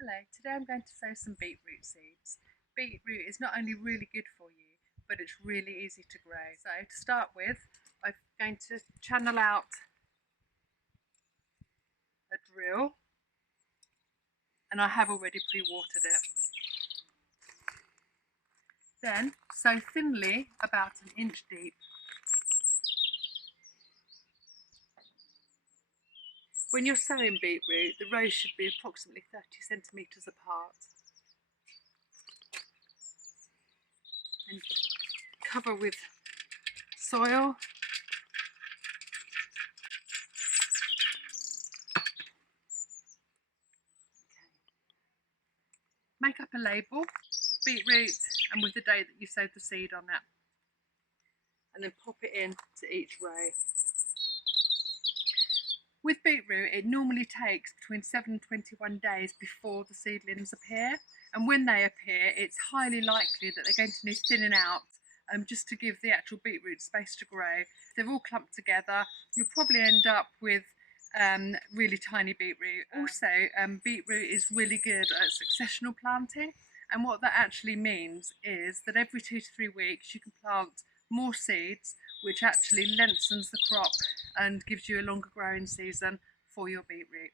Hello, today I'm going to sow some beetroot seeds. Beetroot is not only really good for you, but it's really easy to grow. So to start with, I'm going to channel out a drill, and I have already pre-watered it. Then sow thinly, about an inch deep. When you're sowing beetroot, the rows should be approximately 30 centimetres apart. And cover with soil. Make up a label, beetroot, and with the day that you sowed the seed on it. And then pop it in to each row. With beetroot, it normally takes between 7 and 21 days before the seedlings appear, and when they appear, it's highly likely that they're going to need thinning out just to give the actual beetroot space to grow. If they're all clumped together, you'll probably end up with really tiny beetroot. Also, beetroot is really good at successional planting, and what that actually means is that every 2 to 3 weeks you can plant more seeds, which actually lengthens the crop and gives you a longer growing season for your beetroot.